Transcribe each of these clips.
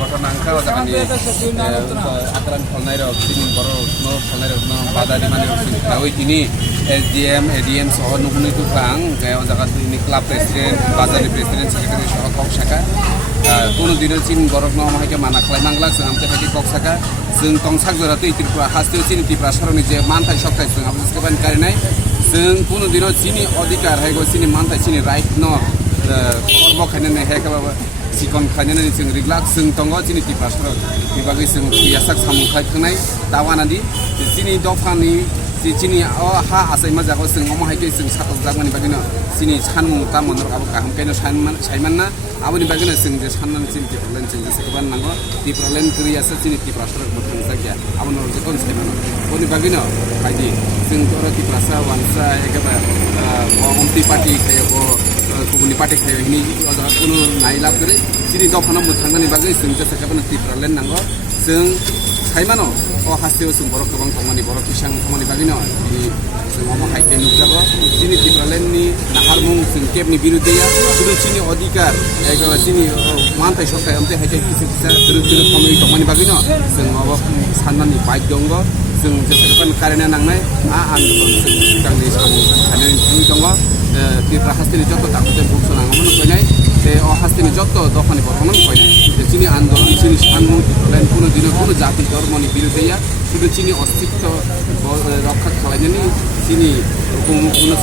ঘটনা angka জানি akran kholnai rok sini boro no kholnai rok no badari mane oi tini SDM ADM soh nukuni tu kang gaya jaga ini club president bazari president secretary soh kok saka kono dino chin borok no mahike mana khlai manglak sing amte haki kok saka sing tongsak jora tu tripura hastio chin tripura saroni je mantai soktai sing abus keban karinai sing kono dino chini odhikar haigo chini mantai chini right no korbo khainane heka baba sikon khainane sing riglak sing tongo chini tripura sar bibagi sing yasak samu khai thangnai tawanadi chini dofani chini ha asai ma jago sing omo haike sing satok jagmani bagina chini sanmu tamon abo kaham kaino saiman na aboni bagina sing je sannan chini tiplen chini sekeban nango tiplen kri asa chini tiprasar botong sakya abon je kon saiman oni bagina haidi sing tora tiprasa wansa ekaba omti party kayo kubuni party kayo ini ada kuno nailap kre chini dofana muthangani bagai sing je sekeban tiplen nango sing saimano o haseo sing borok kobang thongmani borok kisang thongmani bagino ini sing omo haike nukjago chini tipralen ni naharmung sing kepni birudeya sudu chini odhikar ego chini mantai soktai amte haike kisi duruk thongmani thongmani bagino sing obo sanmani bike dongo sing jesakan karena nangnai andolon sing kangni samu kaneni thongi dongo tipra hastini jotto takute buksona ngono koinai te o hastini jotto dokhani borkonon koinai chini andolon chini sanmu tipralen kuno dino kuno jati ধর্মনি বিরুদ্ধেয়া শুধু চিনি অস্তিত্ব রক্ষা খালাইনানি চিনি কোনো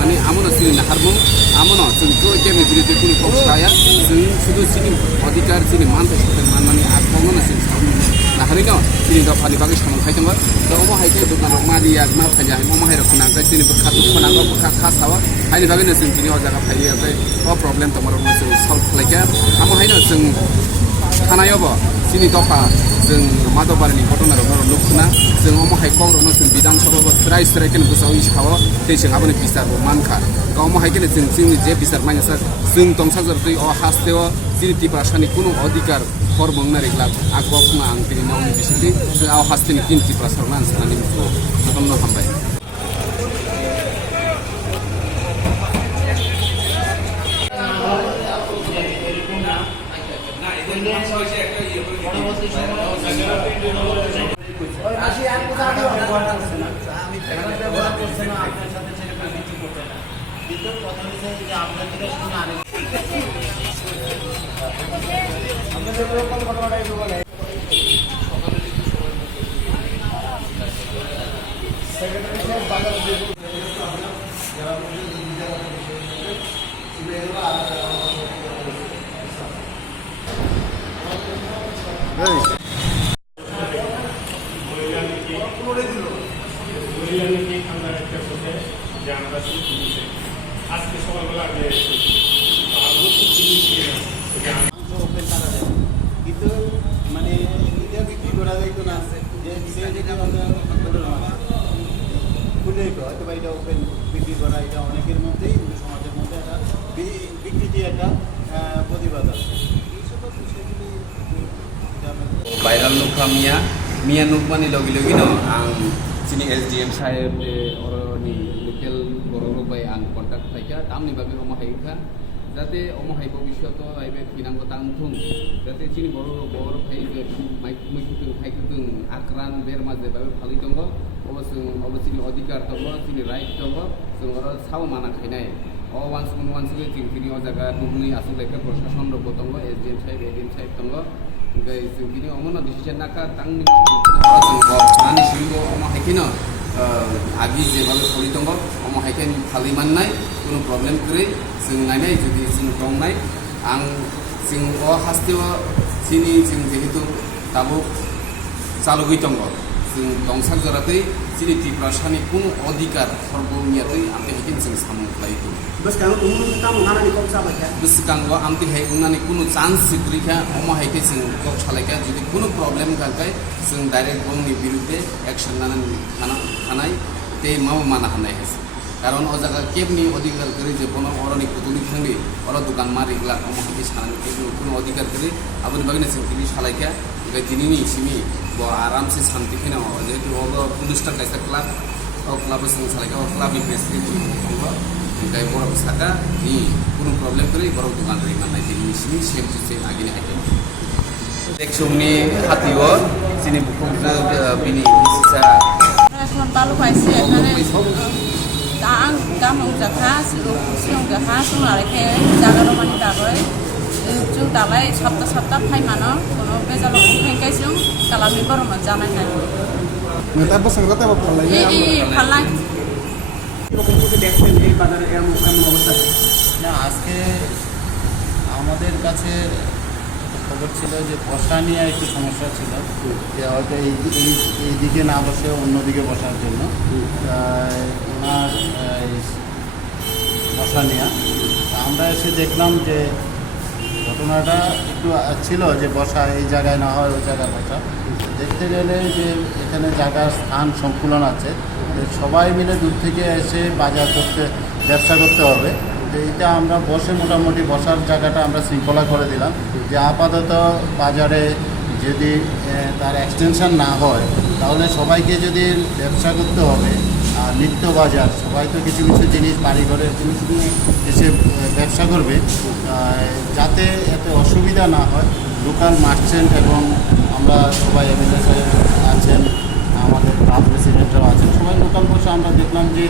মানে আমনো চিনি নাহারমু আমনো जों কেমনি বিরুদ্ধে কোনো পক্ষায়া जों শুধু চিনি অধিকার চিনি মানতে মানে আত্মগণ जों নাহারিনো চিনি দফানি বাকি সামখাই দङ दा अमो हायके दखान रक मारिया मा फाया अमो हाय रक नांगा चिनि बखातु खनांगो बखा खासावा हायनि बागैनो जों चिनि अ जागा फायो ओमफ्राय अ प्रब्लेम तमरो जों सल्भ खालायका अमो हायनो जों थानायावबो चिनि दफा जों मादबारिनि घटनायाव लुखना जों अमो हायखौ रनो जों बिधान सभा स्राय केन गोसाव इसाव दैजों आबोनि बिसारबो मानखा गावमो हायकेन जों जोंनि जे बिसार माइनासा जों दंसा जरतै अ हास्तेव जिरिति भाषानि कुनु अधिकार फरमंना रेगला आगवा फुङा आं दिनै नावनि बिसिनि जों आव हास्तेनि किनति प्रसारना साननानै जतन हामबाय আজকে সকালবেলা কিন্তু মানে এটা বিক্রি করা যাইতো না যে খুলে হয়তো বা এটা ওপেন বিক্রি করা এটা অনেকের মধ্যেই সমাজের মধ্যে একটা বিকৃতি একটা প্রতিবাদ আছে ভাইরাল নুখা মিয়া নুকমানি লগে লগে ন आं চিনি SDM साहेब अरनि लोकेल बर' रुबाय आं कन्टाक्ट खालायखा दामनि बागै अमा हायखा जाहाथे अमा हाय भबिष्यत आइबे फिनांगो तांथुं जाहाथे चिनि बर' फाय जे मैखुथुं फायखुथुं आक्रान बेरमा जे बागै फालि दङ अबो चिनि अधिकार दङ चिनि राइट दङ जों अर साव माना खायनाय अ वानसुगे जों चिनि अ जागा दुमनि आसु लेखा प्रशासन रबो दङ SDM साहेब ADM साहेब दङ ओमफ्राय जों बिनि अमनो डिसिजन नाका तांनि नानि सिंगो अमा हायखिनो आगि जेबाबो सलि दङ अमा हायखेन फालि माननाय कुनु प्रब्लेम गरै जों नायनाय जुदि जों दंनाय आं जों अ हास्तेव चिनि जों जेहेतु दाबो चालुगै दङ जों दंसाक जरातै चिनि तिप्रासानि कुनु अधिकार सर्बनियातै आमते हायखेन जों सामु खालायतो Sekarang umum kita mengalami kok sama ya. Besekanggo amti hai unani kuno chance sikrika omo haike sing kok chalaika jodi kuno problem galkai sing direct bongni biruddhe action nanan hanai te mau mana hanai has karon o jaga kebni odhikar kare je kono oroni kutuli thangni oro dukan mari gla omo haike sanan kuno odhikar kare aboni bagine sing tini chalaika gai tinini simi bo aram se shanti khina jehetu ogo অনুষ্ঠান kaisa club o club sing chalaika o club ni president Kaya borok saka ni kuno problem kare borok dukan ri manai tini simi same to same agini haike Ekshungni hatiyo sini bukuk bini bisa এখন বালু পাইছে এখানে আং গামং জাখা সিলং জাখা সোনা রেখে জাগানো মানি দাগৈ जों दालाय सप्ता सप्ता फाइमानो कोनो बेजालो फेंकाइजों कालामनि गरमाव जानाय নাই নেতা বসেন কথা বলা এই ফালাই এরকম কিছু দেখছেন এই বাজারে এমন অবস্থা না আজকে আমাদের কাছে খবর ছিল যে বসা নিয়ে একটু সমস্যা ছিল যে হয়তো এই দিকে না বসে অন্যদিকে বসার জন্য ওনার বসা নেওয়া আমরা এসে দেখলাম যে ঘটনাটা একটু ছিল যে বসা এই জায়গায় না হয় ওই জায়গায় বসা দেখতে গেলে যে এখানে জায়গার স্থান সংকুলন আছে সবাই মিলে দূর থেকে এসে বাজার করতে ব্যবসা করতে হবে তো এটা আমরা বসে মোটামুটি বসার জায়গাটা আমরা শৃঙ্খলা করে দিলাম যে আপাতত বাজারে যদি তার এক্সটেনশন না হয় তাহলে সবাইকে যদি ব্যবসা করতে হবে আর নিত্য বাজার সবাই তো কিছু কিছু জিনিস বাড়ি ঘরের জিনিস নিয়ে এসে ব্যবসা করবে যাতে এতে অসুবিধা না হয় লোকাল মার্চেন্ট এবং আমরা সবাই এমএলএ সাহেব আছেন আমাদের ক্লাব প্রেসিডেন্টরাও আছেন সবাই লোকাল বসে আমরা দেখলাম যে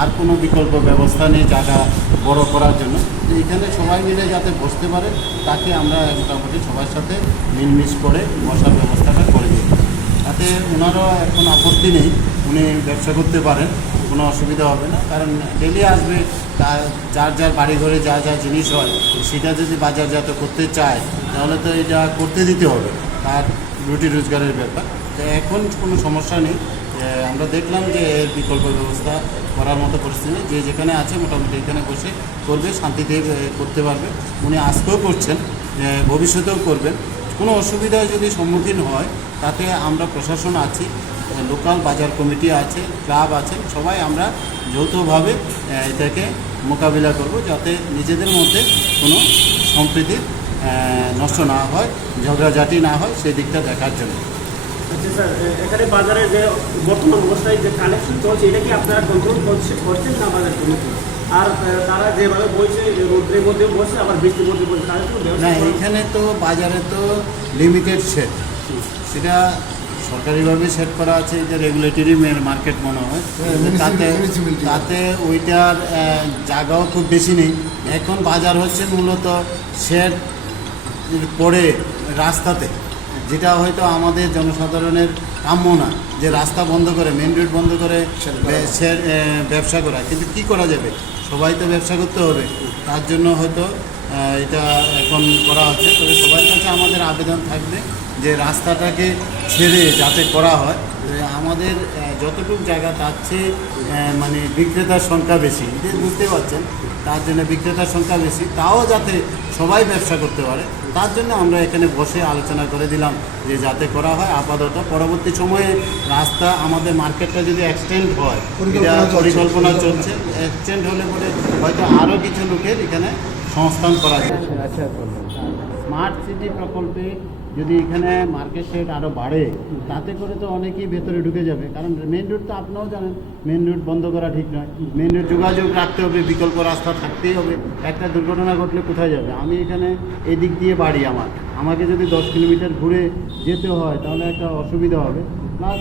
আর কোনো বিকল্প ব্যবস্থা নেই জায়গা বড় করার জন্য তো এখানে সবাই মিলে যাতে বসতে পারে তাকে আমরা মোটামুটি সবার সাথে মিলমিশ করে বসার ব্যবস্থাটা করে দিই তাতে ওনারও এখন আপত্তি নেই উনি ব্যবসা করতে পারেন কোনো অসুবিধা হবে না কারণ ডেলি আসবে যার যার বাড়ি ঘরে যা যা জিনিস হয় সেটা যদি বাজারজাত করতে চায় তাহলে তো এটা করতে দিতে হবে তার রুটি রোজগারের ব্যাপার তো এখন কোনো সমস্যা নেই আমরা দেখলাম যে এর বিকল্প ব্যবস্থা করার মতো পরিস্থিতি যে যেখানে আছে মোটামুটি এখানে বসে করবে শান্তিতে করতে পারবে উনি আজকেও করছেন ভবিষ্যতেও করবেন কোনো অসুবিধায় যদি সম্মুখীন হয় তাতে আমরা প্রশাসন আছি লোকাল বাজার কমিটি আছে ক্লাব আছে সবাই আমরা যৌথভাবে এটাকে মোকাবিলা করব যাতে নিজেদের মধ্যে কোনো সম্প্রীতি নষ্ট না হয় ঝগড়াঝাটি না হয় সেই দিকটা দেখার জন্য আচ্ছা স্যার এখানে বাজারে যে বর্তমান অবস্থায় যে কালেকশন চলছে এটা কি আপনারা কন্ট্রোল করছেন না বাজার কমিটি আর তারা যেভাবে বলছে রোদ্রের মধ্যেও বসে আবার বৃষ্টির মধ্যে বসে তাদের তো না এখানে তো বাজারে তো লিমিটেড সেট সেটা সরকারিভাবে সেট করা আছে এটা রেগুলেটরি মার্কেট মনে হয় তাতে ওইটার জায়গাও খুব বেশি নেই এখন বাজার হচ্ছে মূলত শেড পড়ে রাস্তাতে যেটা হয়তো আমাদের জনসাধারণের কাম্য না যে রাস্তা বন্ধ করে মেন রোড বন্ধ করে ব্যবসা করা কিন্তু কি করা যাবে সবাই তো ব্যবসা করতে হবে তার জন্য হয়তো এটা এখন করা হচ্ছে তবে সবার কাছে আমাদের আবেদন থাকবে যে রাস্তাটাকে ছেড়ে যাতে করা হয় আমাদের যতটুকু জায়গা তার চেয়ে মানে বিক্রেতার সংখ্যা বেশি বুঝতে পারছেন তার জন্য বিক্রেতার সংখ্যা বেশি তাও যাতে সবাই ব্যবসা করতে পারে তার জন্য আমরা এখানে বসে আলোচনা করে দিলাম যে যাতে করা হয় আপাতত পরবর্তী সময়ে রাস্তা আমাদের মার্কেটটা যদি এক্সটেন্ড হয় এটা পরিকল্পনা চলছে এক্সটেন্ড হলে পরে হয়তো আরও কিছু লোকের এখানে সংস্থান করা যায় আচ্ছা স্মার্ট সিটি প্রকল্পে যদি এখানে মার্কেট শেড আরও বাড়ে তাতে করে তো অনেকেই ভেতরে ঢুকে যাবে কারণ মেন রোড তো আপনারাও জানেন মেন রোড বন্ধ করা ঠিক নয় মেন রোড যোগাযোগ রাখতে হবে বিকল্প রাস্তা থাকতেই হবে একটা দুর্ঘটনা ঘটলে কোথায় যাবে আমি এখানে এদিক দিয়ে বাড়ি আমাকে যদি 10 কিলোমিটার ঘুরে যেতে হয় তাহলে একটা অসুবিধা হবে প্লাস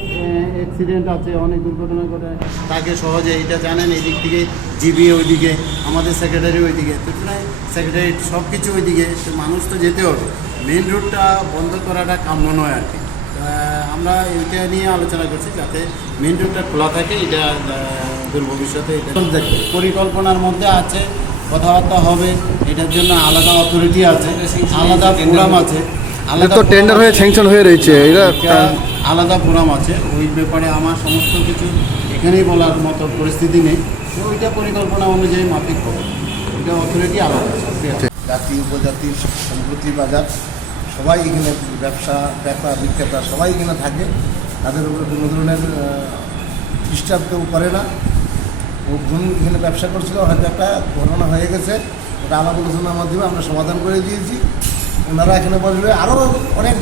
অ্যাক্সিডেন্ট আছে অনেক দুর্ঘটনা ঘটে তাকে সহজে এটা জানেন এদিক থেকে জিবি ওইদিকে আমাদের সেক্রেটারি ওইদিকে তো সেক্রেটারি সব কিছু ওইদিকে তো মানুষ তো যেতে হবে মেন রোডটা বন্ধ করাটা কাম্য নয় আর কি আমরা এটা নিয়ে আলোচনা করছি যাতে মেন রোডটা খোলা থাকে এটা দূর ভবিষ্যতে এটা পরিকল্পনার মধ্যে আছে কথাবার্তা হবে এটার জন্য আলাদা অথরিটি আছে আলাদা প্রোগ্রাম আছে আলাদা টেন্ডার হয়ে স্যাংশন হয়ে রয়েছে এটা আলাদা ফোরাম আছে ওই ব্যাপারে আমার সমস্ত কিছু এখানেই বলার মতো পরিস্থিতি নেই তো ওইটা পরিকল্পনা অনুযায়ী মাফিক হবে এটা অথরিটি আলাদা জাতি উপজাতি সম্প্রতি বাজার সবাই এখানে ব্যবসা বিক্রেতা সবাই এখানে থাকে তাদের উপরে কোনো ধরনের ডিস্টার্ব কেউ করে না ও বোন এখানে ব্যবসা করছিল হয়তো একটা ঘটনা হয়ে গেছে ওটা আলাপ আলোচনার মাধ্যমে আমরা সমাধান করে দিয়েছি ওনারা এখানে বসবে আরও অনেক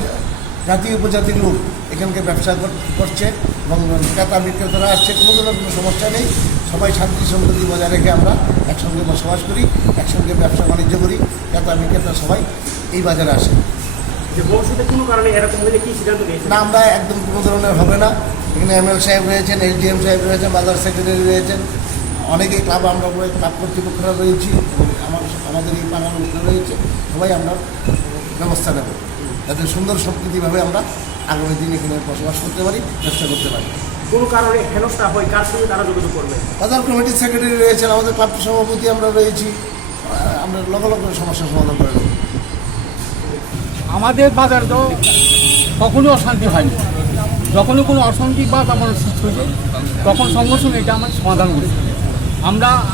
জাতি উপজাতির লোক এখানকে ব্যবসা করছে এবং ক্রেতা বিক্রেতারা আসছে কোনো ধরনের কোনো সমস্যা নেই সবাই শান্তি সম্প্রীতি বজায় রেখে আমরা একসঙ্গে বসবাস করি একসঙ্গে ব্যবসা বাণিজ্য করি ক্রেতা বিক্রেতা সবাই এই বাজারে আসে যে ভবিষ্যতে কোনো কারণে এরকম হলে কি সিদ্ধান্ত নিয়েছেন? না, আমরা একদম কোনো ধরনের হবে না। এখানে এমএল সাহেব রয়েছেন, এসডিএম সাহেব রয়েছেন, বাজার সেক্রেটারি রয়েছেন, অনেকেই ক্লাব, আমরা ক্লাব কর্তৃপক্ষরা রয়েছি, আমাদের এই পাড়ার লোকরা রয়েছে, সবাই আমরা ব্যবস্থা নেব যাতে সুন্দর সম্প্রীতিভাবে আমরা আগামী দিন এখানে বসবাস করতে পারি, ব্যবসা করতে পারি। কোনো কারণে হেনস্থা হয়, কার সঙ্গে তারা যোগাযোগ করবে? বাজার কমিটির সেক্রেটারি রয়েছেন, আমাদের ক্লাব সভাপতি আমরা রয়েছি, আমরা লগালগ সমস্যার সমাধান করে দেবো। আমাদের বাজারে তো কখনো অশান্তি হয়নি। যখনই কোনো অশান্তি বা তেমন সৃষ্টি হয়েছে তখন সঙ্গে সঙ্গে এটা আমরা সমাধান করি।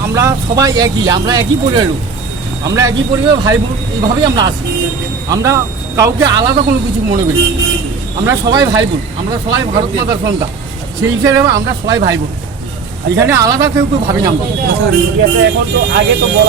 আমরা সবাই আমরা একই পরিবারের লোক, আমরা একই পরিবারের ভাই বোন, এইভাবেই আমরা আসি। আমরা কাউকে আলাদা কোনো কিছু মনে করি, আমরা সবাই ভাই বোন, আমরা সবাই ভারত মাতার সন্তান, সেই হিসেবে আমরা সবাই ভাই বোন। এখানে আলাদা কেউ ভাবি না আমরা। এখন তো আগে তো